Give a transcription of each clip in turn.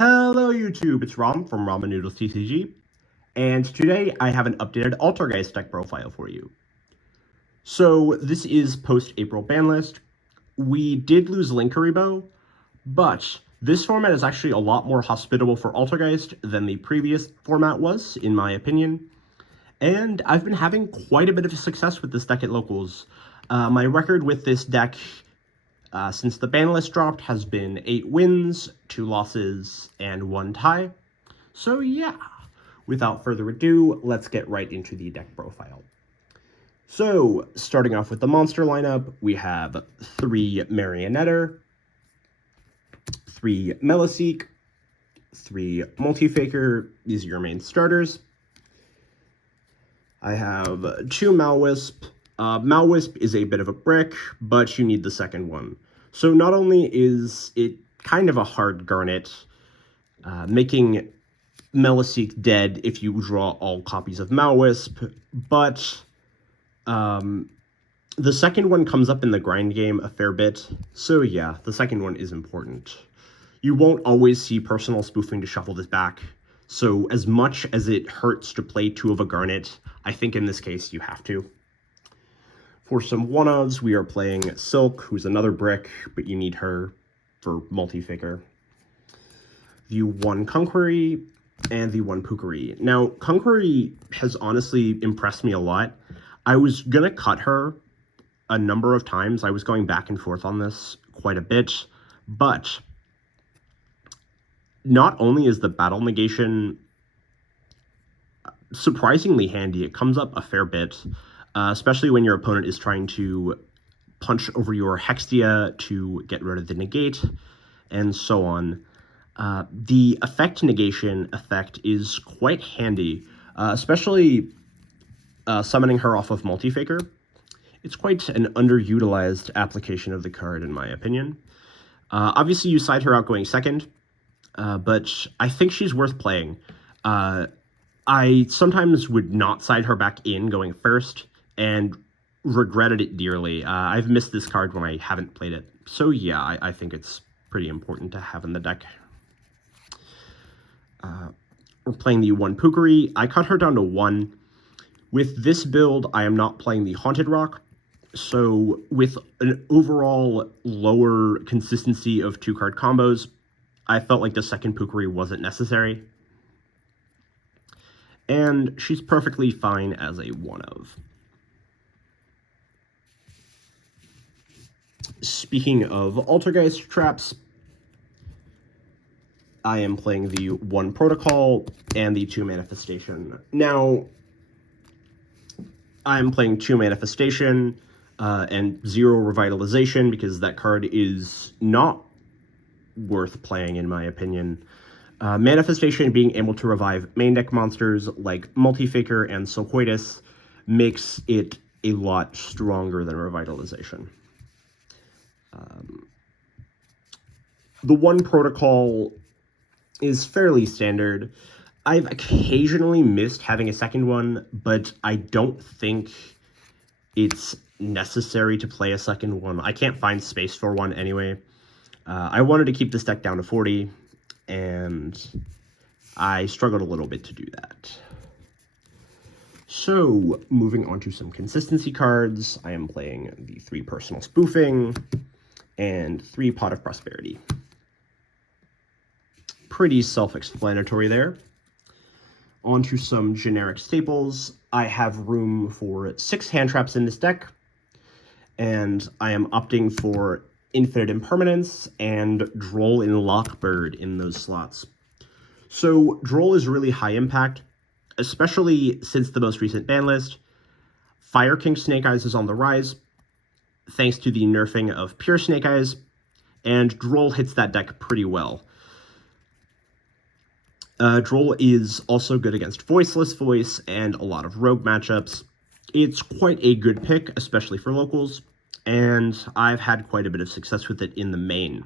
Hello YouTube, it's Rom from Ramen Noodles TCG, and today I have an updated Altergeist deck profile for you. So this is post-April Banlist. We did lose Linkuriboh, but this format is actually a lot more hospitable for Altergeist than the previous format was, in my opinion. And I've been having quite a bit of success with this deck at locals. My record with this deck since the ban list dropped has been 8 wins, 2 losses, and 1 tie. So yeah, without further ado, let's get right into the deck profile. So, starting off with the monster lineup, we have 3 Marionetter, 3 Meliseek, 3 Multifaker. These are your main starters. I have 2 Malwisp. Malwisp is a bit of a brick, but you need the second one. So not only is it kind of a hard Garnet, making Meliseek dead if you draw all copies of Malwisp, but the second one comes up in the grind game a fair bit, so yeah, the second one is important. You won't always see personal spoofing to shuffle this back, so as much as it hurts to play 2 of a Garnet, I think in this case you have to. For some one-ofs, we are playing Silk, who's another brick, but you need her for Multifaker. The 1 Conqueror and the 1 Pukari. Now, Conqueror has honestly impressed me a lot. I was going to cut her a number of times. I was going back and forth on this quite a bit, but not only is the battle negation surprisingly handy, it comes up a fair bit, especially when your opponent is trying to punch over your Hextia to get rid of the negate, and so on. The effect negation effect is quite handy, especially summoning her off of Multifaker. It's quite an underutilized application of the card, in my opinion. Obviously, you side her out going second, but I think she's worth playing. I sometimes would not side her back in going first, and regretted it dearly. I've missed this card when I haven't played it. So yeah, I think it's pretty important to have in the deck. We're playing the 1 Pukari. I cut her down to 1. With this build, I am not playing the Haunted Rock. So with an overall lower consistency of 2-card combos, I felt like the second Pukari wasn't necessary. And she's perfectly fine as a one-of. Speaking of Altergeist traps, I am playing the 1 Protocol and the 2 Manifestation. Now, I'm playing 2 Manifestation and 0 Revitalization because that card is not worth playing, in my opinion. Manifestation being able to revive main deck monsters like Multifaker and Sulcoitus makes it a lot stronger than Revitalization. The 1 Protocol is fairly standard. I've occasionally missed having a second one, but I don't think it's necessary to play a second one. I can't find space for one anyway. I wanted to keep this deck down to 40, and I struggled a little bit to do that. So, moving on to some consistency cards, I am playing the 3 Personal Spoofing and 3 Pot of Prosperity. Pretty self-explanatory there. On to some generic staples. I have room for 6 hand traps in this deck, and I am opting for Infinite Impermanence and Droll in Lockbird in those slots. So Droll is really high impact, especially since the most recent ban list. Fire King Snake Eyes is on the rise, thanks to the nerfing of Pure Snake Eyes, and Droll hits that deck pretty well. Droll is also good against Voiceless Voice and a lot of rogue matchups. It's quite a good pick, especially for locals, and I've had quite a bit of success with it in the main.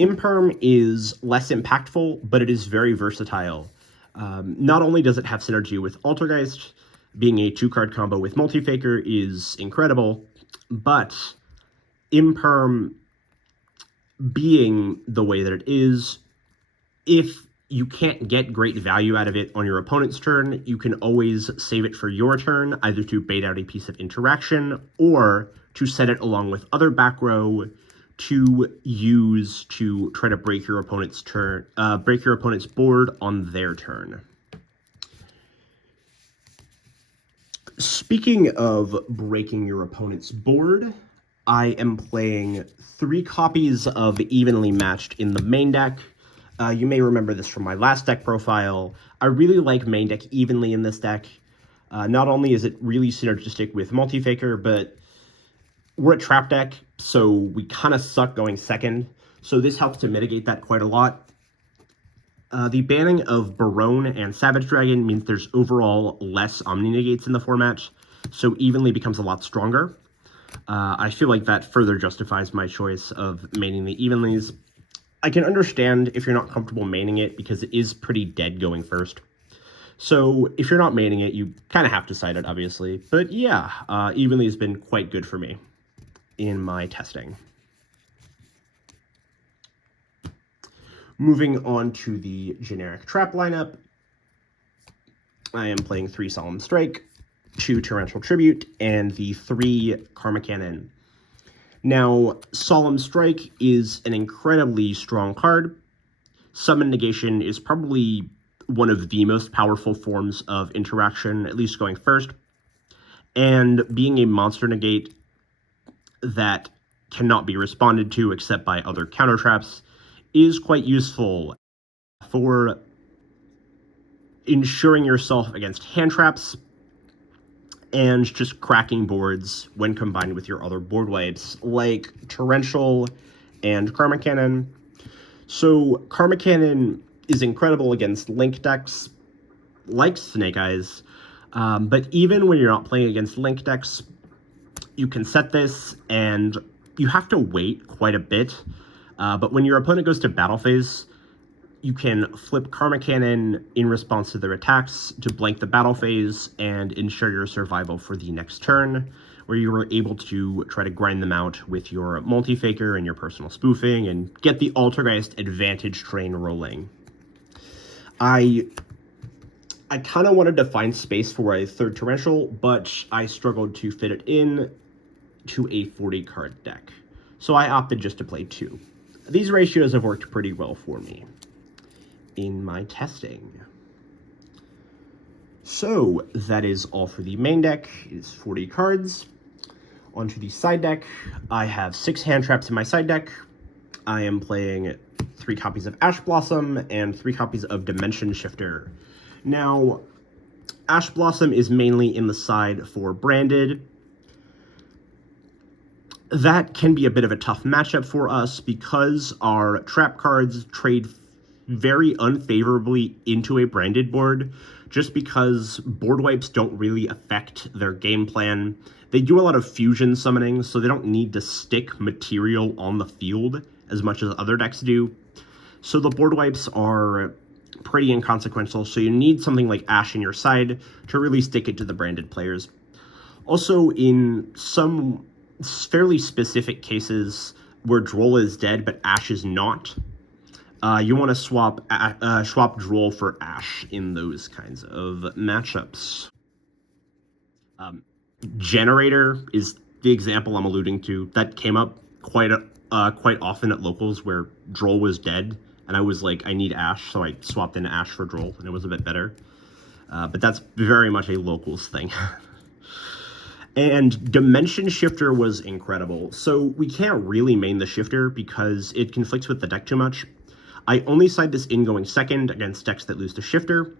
Imperm is less impactful, but it is very versatile. Not only does it have synergy with Altergeist, being a 2-card combo with Multifaker is incredible, but Imperm being the way that it is If you can't get great value out of it on your opponent's turn, you can always save it for your turn, either to bait out a piece of interaction or to set it along with other back row to use to try to break your opponent's board on their turn. Speaking of breaking your opponent's board, I am playing 3 copies of Evenly Matched in the main deck. You may remember this from my last deck profile. I really like main deck Evenly in this deck. Not only is it really synergistic with Multi-Faker, but we're a trap deck, so we kind of suck going second. So this helps to mitigate that quite a lot. The banning of Barone and Savage Dragon means there's overall less Omni-Negates in the format, so Evenly becomes a lot stronger. I feel like that further justifies my choice of maining the Evenlies. I can understand if you're not comfortable maining it, because it is pretty dead going first. So if you're not maining it, you kind of have to side it, obviously. But yeah, Evenly has been quite good for me in my testing. Moving on to the generic trap lineup, I am playing 3 Solemn Strike, 2 Torrential Tribute, and the 3 Karma Cannon. Now, Solemn Strike is an incredibly strong card. Summon Negation is probably one of the most powerful forms of interaction, at least going first. And being a monster negate that cannot be responded to except by other counter traps is quite useful for ensuring yourself against hand traps and just cracking boards when combined with your other board wipes, like Torrential and Karma Cannon. So Karma Cannon is incredible against Link decks like Snake Eyes, but even when you're not playing against Link decks, you can set this, and you have to wait quite a bit. But when your opponent goes to battle phase, you can flip Karma Cannon in response to their attacks to blank the battle phase and ensure your survival for the next turn, where you were able to try to grind them out with your Multi-Faker and your personal spoofing and get the Altergeist advantage train rolling. I kind of wanted to find space for a 3rd Torrential, but I struggled to fit it in to a 40-card deck, so I opted just to play 2. These ratios have worked pretty well for me in my testing. So that is all for the main deck. It's 40 cards. Onto the side deck, I have 6 hand traps in my side deck. I am playing 3 copies of Ash Blossom and 3 copies of Dimension Shifter. Now, Ash Blossom is mainly in the side for Branded. That can be a bit of a tough matchup for us because our trap cards trade very unfavorably into a Branded board, just because board wipes don't really affect their game plan. They do a lot of fusion summoning, so they don't need to stick material on the field as much as other decks do. So the board wipes are pretty inconsequential, so you need something like Ash in your side to really stick it to the Branded players. Also, in some fairly specific cases where Droll is dead but Ash is not, you want to swap Droll for Ash in those kinds of matchups. Generator is the example I'm alluding to. That came up quite often at locals where Droll was dead, and I was like, I need Ash, so I swapped in Ash for Droll, and it was a bit better. But that's very much a locals thing. And Dimension Shifter was incredible. So we can't really main the Shifter because it conflicts with the deck too much. I only side this in going second against decks that lose to Shifter,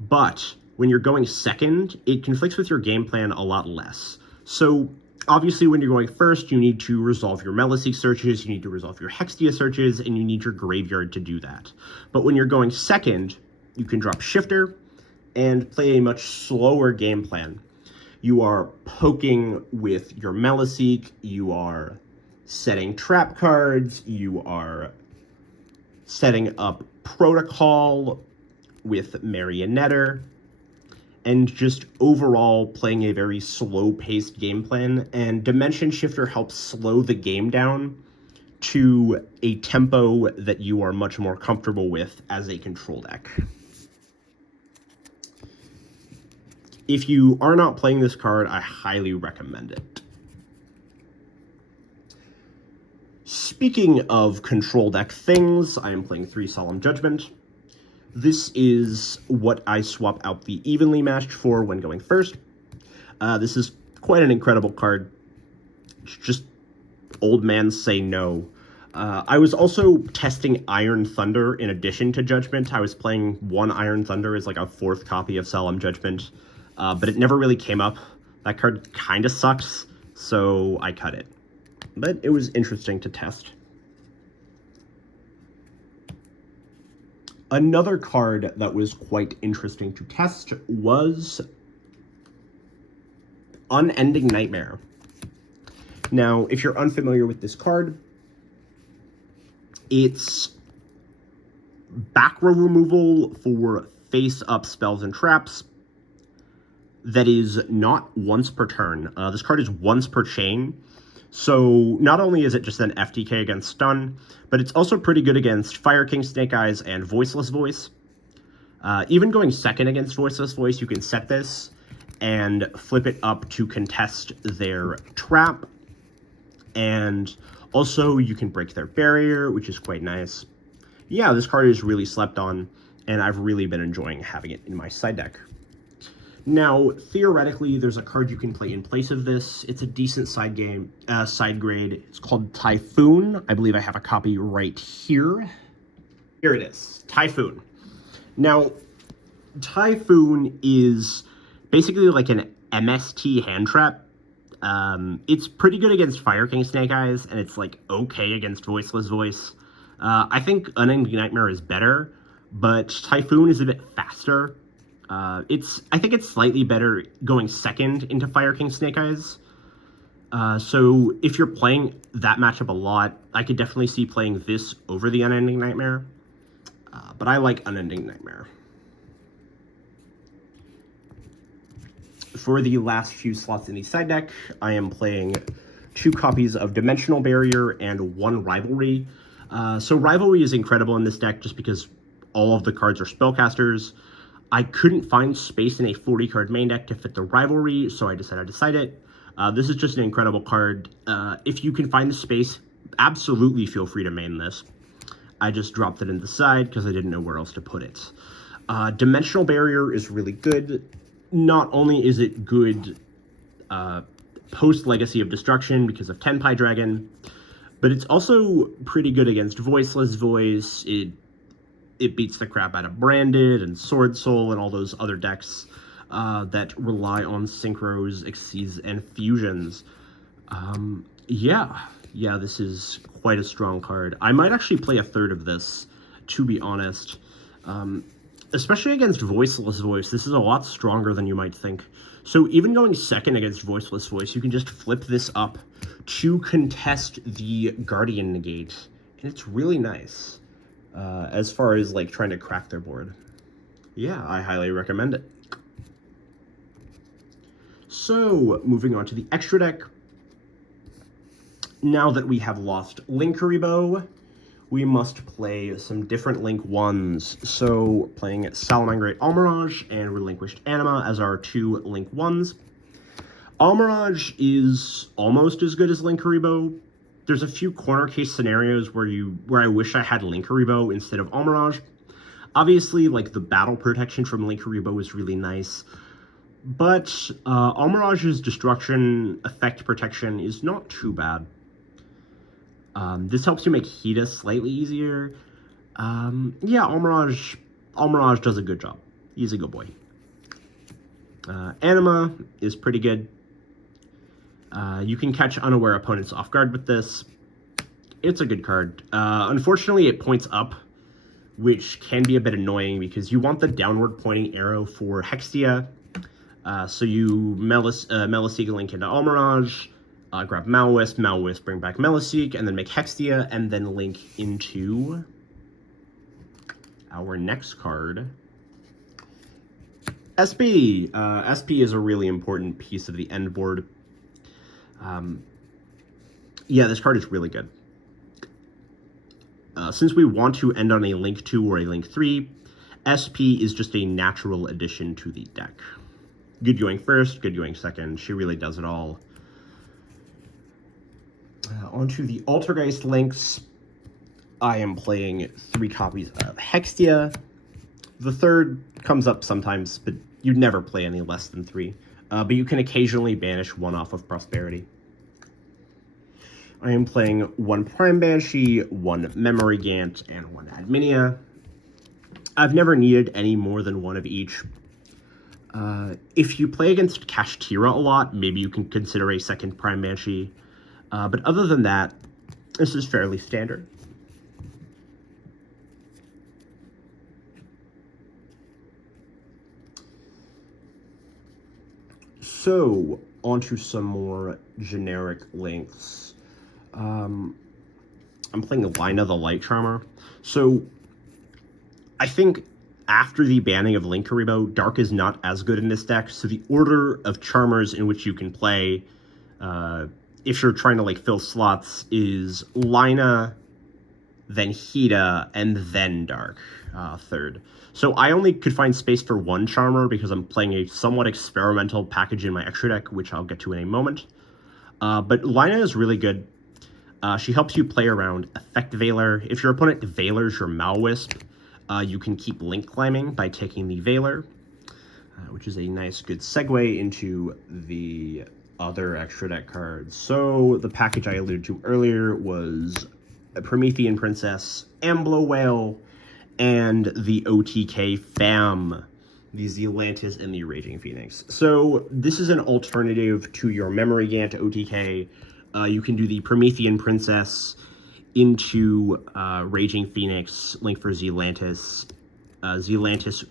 but when you're going second, it conflicts with your game plan a lot less. So obviously when you're going first, you need to resolve your Meliseek searches, you need to resolve your Hextia searches, and you need your graveyard to do that. But when you're going second, you can drop Shifter and play a much slower game plan. You are poking with your Meliseek, you are setting trap cards, you are setting up Protocol with Marionetter, and just overall playing a very slow-paced game plan. And Dimension Shifter helps slow the game down to a tempo that you are much more comfortable with as a control deck. If you are not playing this card, I highly recommend it. Speaking of control deck things, I am playing 3 Solemn Judgment. This is what I swap out the Evenly Matched for when going first. This is quite an incredible card. It's just old man say no. I was also testing Iron Thunder in addition to Judgment. I was playing 1 Iron Thunder as like a 4th copy of Solemn Judgment, but it never really came up. That card kind of sucks, so I cut it. But it was interesting to test. Another card that was quite interesting to test was Unending Nightmare. Now, if you're unfamiliar with this card, it's back row removal for face-up spells and traps that is not once per turn. This card is once per chain, so not only is it just an FTK against stun, but it's also pretty good against Fire King, Snake Eyes, and Voiceless Voice. Even going second against Voiceless Voice, you can set this and flip it up to contest their trap, and also you can break their barrier, which is quite nice. Yeah, this card is really slept on, and I've really been enjoying having it in my side deck. Now, theoretically, there's a card you can play in place of this. It's a decent side grade. It's called Typhoon. I believe I have a copy right here. Here it is, Typhoon. Now, Typhoon is basically like an MST hand trap. It's pretty good against Fire King Snake Eyes, and it's like okay against Voiceless Voice. I think Unending Nightmare is better, but Typhoon is a bit faster. I think it's slightly better going second into Fire King Snake Eyes. So if you're playing that matchup a lot, I could definitely see playing this over the Unending Nightmare. But I like Unending Nightmare. For the last few slots in the side deck, I am playing 2 copies of Dimensional Barrier and 1 Rivalry. So Rivalry is incredible in this deck just because all of the cards are spellcasters. I couldn't find space in a 40-card main deck to fit the Rivalry, so I decided to cite it. This is just an incredible card. If you can find the space, absolutely feel free to main this. I just dropped it in the side because I didn't know where else to put it. Dimensional Barrier is really good. Not only is it good post-Legacy of Destruction because of Tenpai Dragon, but it's also pretty good against Voiceless Voice. It beats the crap out of Branded and Sword Soul and all those other decks that rely on synchros, exceeds, and fusions. Yeah, this is quite a strong card. I might actually play a third of this, to be honest. Especially against Voiceless Voice, this is a lot stronger than you might think. So even going second against Voiceless Voice, you can just flip this up to contest the Guardian Negate. And it's really nice. As far as like trying to crack their board. Yeah, I highly recommend it. So, moving on to the extra deck. Now that we have lost Linkuriboh, we must play some different Link 1s. So, playing Salamangreat Almirage and Relinquished Anima as our 2 Link 1s. Almirage is almost as good as Linkuriboh. There's a few corner case scenarios where I wish I had Linkuriboh instead of Almirage. Obviously, like, the battle protection from Linkuriboh is really nice, but Almirage's destruction effect protection is not too bad. This helps you make Hida slightly easier. Yeah, Almirage does a good job. He's a good boy. Anima is pretty good. You can catch unaware opponents off guard with this. It's a good card. Unfortunately, it points up, which can be a bit annoying because you want the downward pointing arrow for Hextia. So you Meliseek Link into Almirage, grab Maoist, bring back Meliseek, and then make Hextia, and then link into our next card, SP. SP is a really important piece of the end board. Yeah, this card is really good. Since we want to end on a Link 2 or a Link 3, SP is just a natural addition to the deck. Good going first, good going second. She really does it all. Onto the Altergeist links. I am playing 3 copies of Hextia. The third comes up sometimes, but you'd never play any less than 3. But you can occasionally banish 1 off of Prosperity. I am playing 1 Prime Banshee, 1 Memory Gant, and 1 Adminia. I've never needed any more than 1 of each. If you play against Kashtira a lot, maybe you can consider a 2nd Prime Banshee. But other than that, this is fairly standard. So, onto some more generic links. I'm playing Lina the Light Charmer. So, I think after the banning of Link Karibo, Dark is not as good in this deck, so the order of Charmers in which you can play, if you're trying to, like, fill slots, is Lina, then Hida, and then Dark, third. So I only could find space for 1 Charmer because I'm playing a somewhat experimental package in my extra deck, which I'll get to in a moment. But Lina is really good. She helps you play around Effect Veiler. If your opponent Veilers your Malwisp, you can keep Link climbing by taking the Veiler, which is a nice, good segue into the other extra deck cards. So the package I alluded to earlier was a Promethean Princess, Amblo Whale, and the OTK Fam, the Zealantis and the Raging Phoenix. So this is an alternative to your Memory Gant OTK. You can do the Promethean Princess into Raging Phoenix, link for Zealantis. Zealantis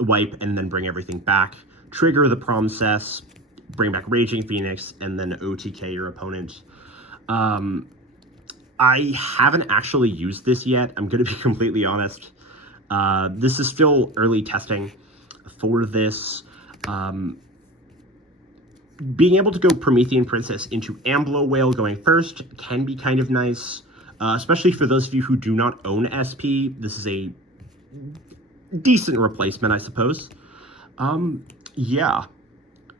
wipe and then bring everything back. Trigger the Promcess, bring back Raging Phoenix, and then OTK your opponent. I haven't actually used this yet. I'm going to be completely honest. This is still early testing for this. Being able to go Promethean Princess into Amblo Whale going first can be kind of nice, especially for those of you who do not own SP. This is a decent replacement, I suppose. Yeah.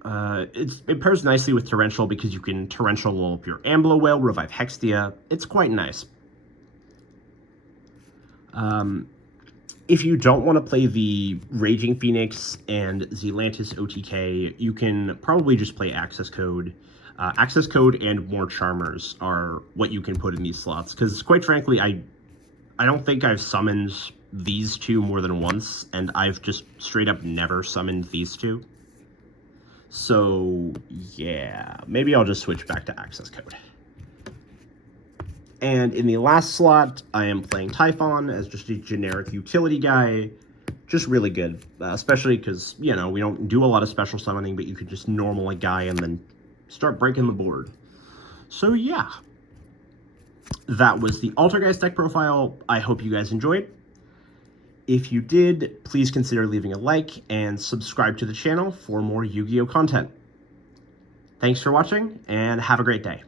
It pairs nicely with Torrential because you can Torrential up your Amblo Whale, revive Hextia. It's quite nice. If you don't want to play the Raging Phoenix and Zealantis OTK, you can probably just play Access Code. Access Code and more Charmers are what you can put in these slots, because quite frankly, I don't think I've summoned these 2 more than once, and I've just straight up never summoned these 2. So, yeah, maybe I'll just switch back to Access Code. And in the last slot, I am playing Typhon as just a generic utility guy. Just really good, especially because, you know, we don't do a lot of special summoning, but you could just normal a guy and then start breaking the board. So, yeah. That was the Altergeist deck profile. I hope you guys enjoyed. If you did, please consider leaving a like and subscribe to the channel for more Yu-Gi-Oh! Content. Thanks for watching, and have a great day.